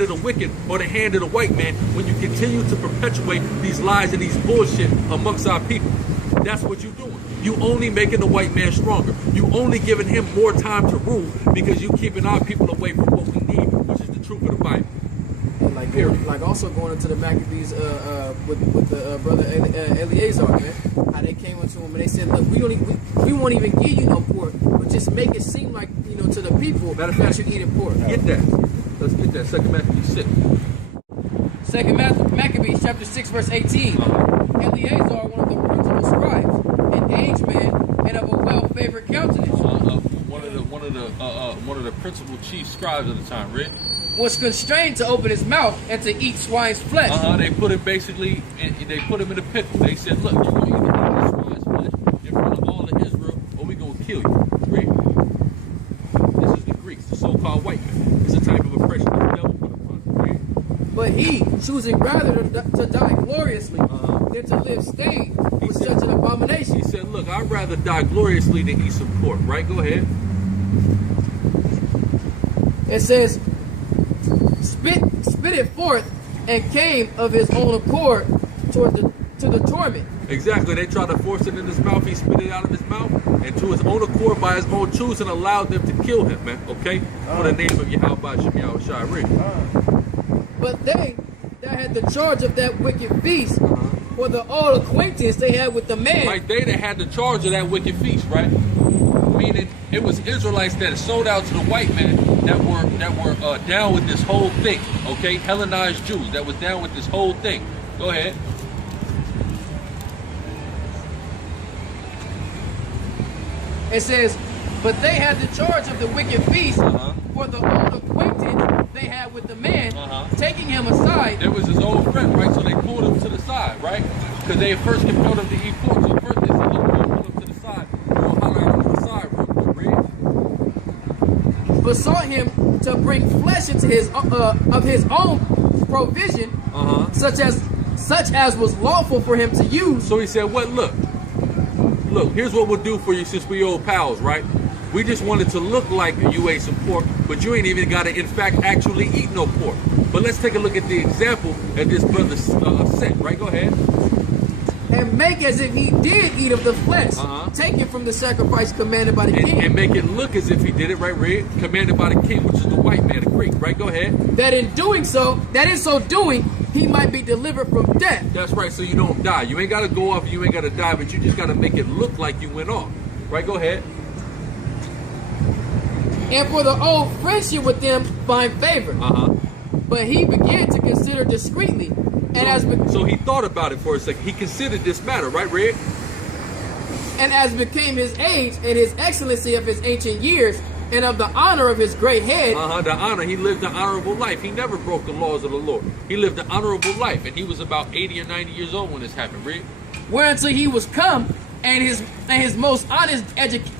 hand of the wicked or the hand of the white man when you continue to perpetuate these lies and these bullshit amongst our people. That's what you're doing. You only making the white man stronger. You only giving him more time to rule because you keeping our people away from what we need, which is the truth of the Bible. And like also going into the Maccabees with the brother Eleazar, man, how they came into him and they said, look, we won't even give you no pork, but just make it seem like, you know, to the people that you're eating pork. Get that. Let's get that. 2 Maccabees 6. 2 Maccabees chapter 6 verse 18. Eleazar, one of the principal scribes, an aged man and of a well-favored countenance, one of the principal chief scribes at the time, Rick, was constrained to open his mouth and to eat swine's flesh. They put him basically, they put him in a pickle. They said, look, you're going to eat swine's flesh in front of all of Israel, or we're going to kill you. Rick, this is the Greeks, the so-called white man. It's a type of oppression the devil put upon them, Rick. But he, choosing rather to die gloriously than to live stained with such an abomination. He said, look, I'd rather die gloriously than eat some pork, right? Go ahead. It says, spit it forth and came of his own accord to the torment. Exactly. They tried to force it in his mouth. He spit it out of his mouth, and to his own accord, by his own choosing, allowed them to kill him, man. Okay? For the name of Yahweh Shai. But they that had the charge of that wicked feast, for the old acquaintance they had with the man. Like they that had the charge of that wicked feast, right? Meaning it was Israelites that sold out to the white man that were down with this whole thing. Okay, Hellenized Jews that was down with this whole thing. Go ahead. It says, but they had the charge of the wicked feast, for the old acquaintance they had with the man, taking him aside. It was his old friend, right? So they pulled him to the side, right? Because they first compelled him to eat pork. So first they said, look, we'll pull him to the side. We'll holler at him to the side real quick, read. Besought him to bring flesh into his of his own provision, such as was lawful for him to use. So he said, what? Look, here's what we'll do for you since we old pals, right? We just wanted to look like you ate some pork, but you ain't even got to, in fact, actually eat no pork. But let's take a look at the example that this brother set, right? Go ahead. And make as if he did eat of the flesh, taken from the sacrifice commanded by the king. And make it look as if he did it, right, Red? Commanded by the king, which is the white man, the Greek, right? Go ahead. That in so doing, he might be delivered from death. That's right, so you don't die. You ain't got to go off, you ain't got to die, but you just got to make it look like you went off. Right, go ahead. And for the old friendship with them find favor. But he began to consider discreetly. And so he thought about it for a second. He considered this matter, right, Red? And as became his age and his excellency of his ancient years, and of the honor of his great head. The honor. He lived an honorable life. He never broke the laws of the Lord. He lived an honorable life, and he was about 80 or 90 years old when this happened, Red. Whereunto he was come, and his most honest education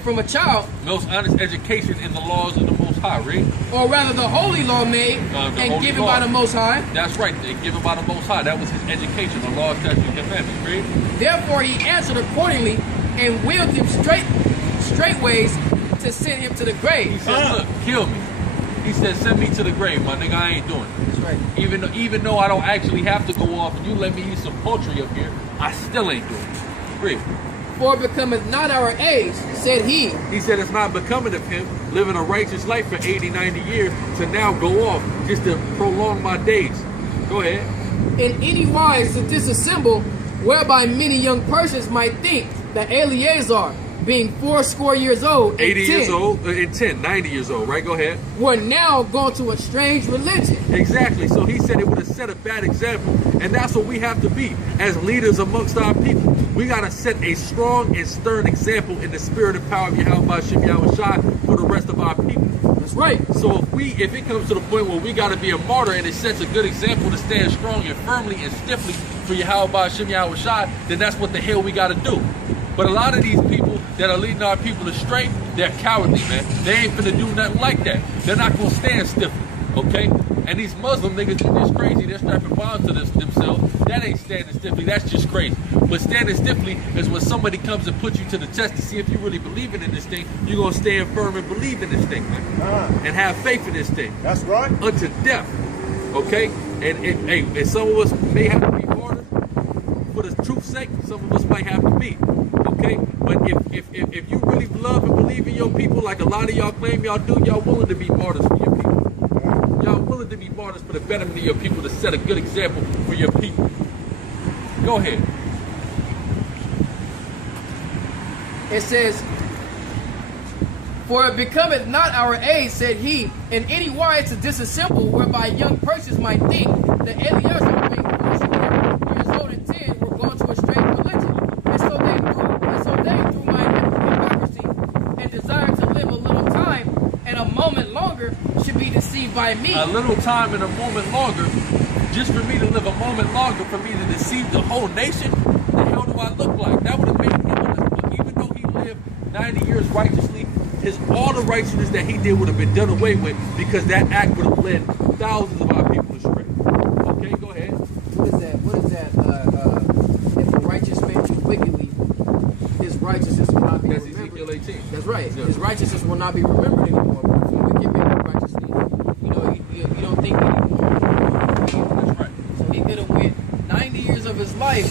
from a child. Most honest education in the laws of the Most High, right? Or rather the holy law made and given by the Most High. That's right, given by the Most High. That was his education, the law, statutes, and commandments, right? Therefore he answered accordingly and willed him straightways to send him to the grave. He said, look, kill me. He said, send me to the grave, my nigga, I ain't doing it. That's right. Even though I don't actually have to go off and you let me eat some poultry up here, I still ain't doing it. Great. For it becometh not our age, said he. He said it's not becoming of him, living a righteous life for 80, 90 years, to now go off just to prolong my days. Go ahead. In any wise to disassemble, whereby many young persons might think that Eleazar, being 80 years old, 80 years old, and 90 years old, right? Go ahead. Were now gone to a strange religion. Exactly. So he said it would have set a bad example. And that's what we have to be as leaders amongst our people. We got to set a strong and stern example in the spirit and power of Yahweh Shai for the rest of our people. That's right. So if it comes to the point where we got to be a martyr and it sets a good example to stand strong and firmly and stiffly for Yahweh Shai, then that's what the hell we got to do. But a lot of these people that are leading our people astray, they're cowardly, man. They ain't finna do nothing like that. They're not gonna stand stiffly, okay? And these Muslim niggas think it's crazy. They're strapping bombs to themselves. That ain't standing stiffly. That's just crazy. But standing stiffly is when somebody comes and puts you to the test to see if you really believing in this thing. You're going to stand firm and believe in this thing, man. And have faith in this thing. That's right. Unto death. Okay? And some of us may have to be martyrs for the truth's sake. Some of us might have to be. Okay? But if you really love and believe in your people, like a lot of y'all claim y'all do, y'all willing to be martyrs for your people. Y'all willing to be martyrs for the betterment of your people, to set a good example for your people. Go ahead. It says, "For it becometh not our age," said he, "in any wise to disassemble, whereby young persons might think the Elias are being 4 years old and 10 were gone to a strange religion. And so they through my hypocrisy and desire to live a little time and a moment longer should be deceived by me." A little time and a moment longer, just for me to live a moment longer, for me to deceive the whole nation? The hell do I look like? That would have made him, even though he lived 90 years righteously, all the righteousness that he did would have been done away with, because that act would have led thousands of our people astray. Okay, go ahead. What is that? If a righteous man do wickedly, his righteousness will not be That's remembered. Ezekiel 18. That's right. Yeah. His righteousness will not be remembered anymore. But if a wicked man do righteously, you don't think anymore. That's right. So he could have went 90 years of his life,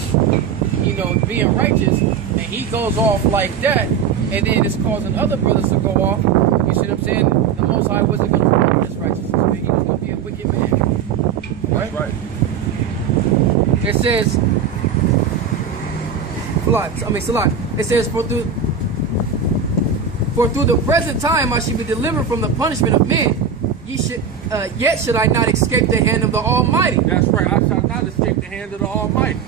being righteous, and he goes off like that, and then it's causing other brothers to go off. You see what I'm saying? The Most High wasn't going to remember his righteousness, man. He was going to be a wicked man. That's right. It says, Salat. It says, for through the present time I should be delivered from the punishment of men. Yet should I not escape the hand of the Almighty. That's right. I shall not escape the hand of the Almighty.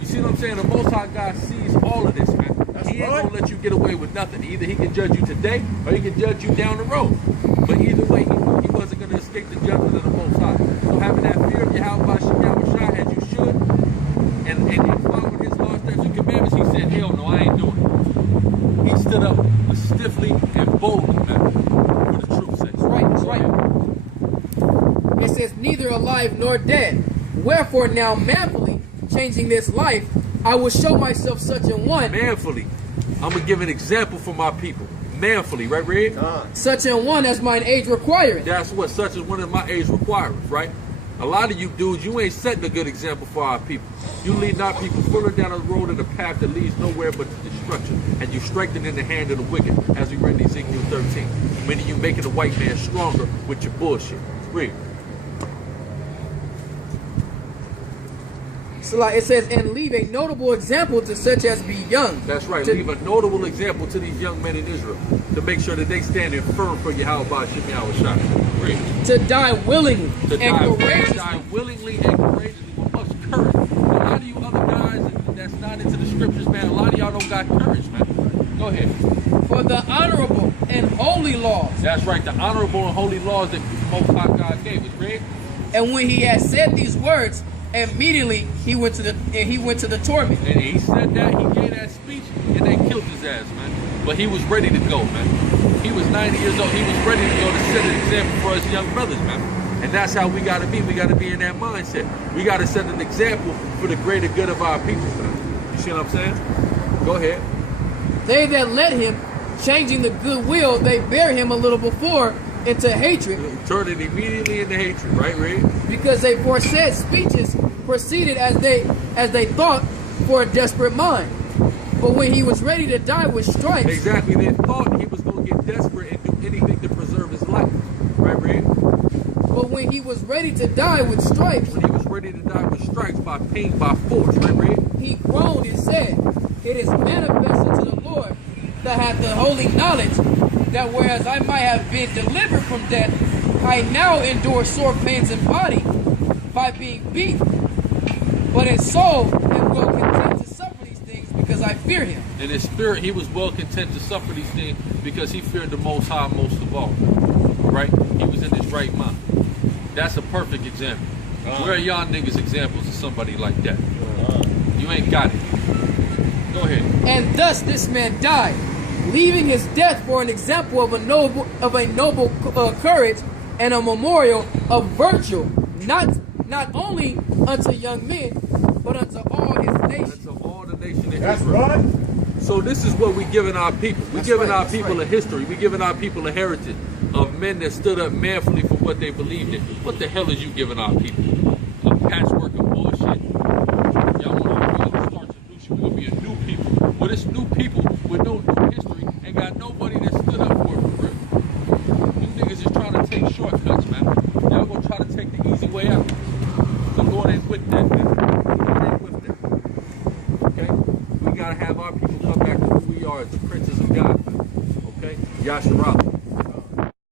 You see what I'm saying? The Most High God sees all of this, man. He ain't gonna let you get away with nothing. Either he can judge you today, or he can judge you down the road. But either way, he wasn't gonna escape the judgment of the Most High. So having that fear of Yahweh Shah as you should, and following his laws, statutes, and commandments, he said, hell no, I ain't doing it. He stood up stiffly and boldly, man, for the truth's sake. That's right. It says, neither alive nor dead. Wherefore now manfully, changing this life, I will show myself such an one. Manfully. I'm going to give an example for my people. Manfully, right, Red? Such an one as mine age requireth. That's what such as one of my age requires, right? A lot of you dudes, you ain't setting a good example for our people. You leading our people further down the road in a path that leads nowhere but to destruction. And you strengthening the hand of the wicked, as we read in Ezekiel 13. Meaning you making the white man stronger with your bullshit. Read. So it says, and leave a notable example to such as be young. That's right. Leave a notable example to these young men in Israel to make sure that they standing firm for Yahweh Shah. Read. To die willingly To die willingly and courageously with much courage. A lot of you other guys that's not into the scriptures, man, a lot of y'all don't got courage, man. Go ahead. For the honorable and holy laws. That's right. The honorable and holy laws that Most High God gave us. Read. And when he had said these words, immediately he went to the torment. And he said that, he gave that speech, and they killed his ass, man. But he was ready to go, man. He was 90 years old. He was ready to go to set an example for us young brothers, man. And that's how we got to be. We got to be in that mindset. We got to set an example for the greater good of our people, man. You see what I'm saying? Go ahead. They that led him, changing the goodwill, they bear him a little before into hatred. Turn it immediately into hatred, right, Ray? Because they foresaid speeches proceeded as they thought for a desperate mind. But when he was ready to die with stripes. Exactly, they thought he was going to get desperate and do anything to preserve his life. Right, Ray? But when he was ready to die with stripes. When he was ready to die with stripes by pain, by force, right, Ray? He groaned and said, it is manifested to the Lord that hath the holy knowledge, that whereas I might have been delivered from death, I now endure sore pains in body by being beat. But in soul am well content to suffer these things because I fear him. In his spirit, he was well content to suffer these things because he feared the Most High most of all. Right? He was in his right mind. That's a perfect example. Where are y'all niggas examples of somebody like that? You ain't got it. Go ahead. And thus this man died, leaving his death for an example of a noble courage and a memorial of virtue, not only unto young men, but unto all his nation. Unto all the nation of That's Israel. right. So this is what we giving our people. We That's giving right, our that's people right. a history. We giving our people a heritage of men that stood up manfully for what they believed in. What the hell is you giving our people? A patchwork of bullshit. Y'all want to start a new shit. We're gonna be a new people. Well, this new people with no new history ain't got nobody that stood up for it for real. You niggas is trying to take shortcuts, man. Y'all gonna try to take the easy way out. The Lord ain't with that, man. Lord ain't with that. Okay? We gotta have our people come back to who we are as the princes of God, man. Okay? Yasharala.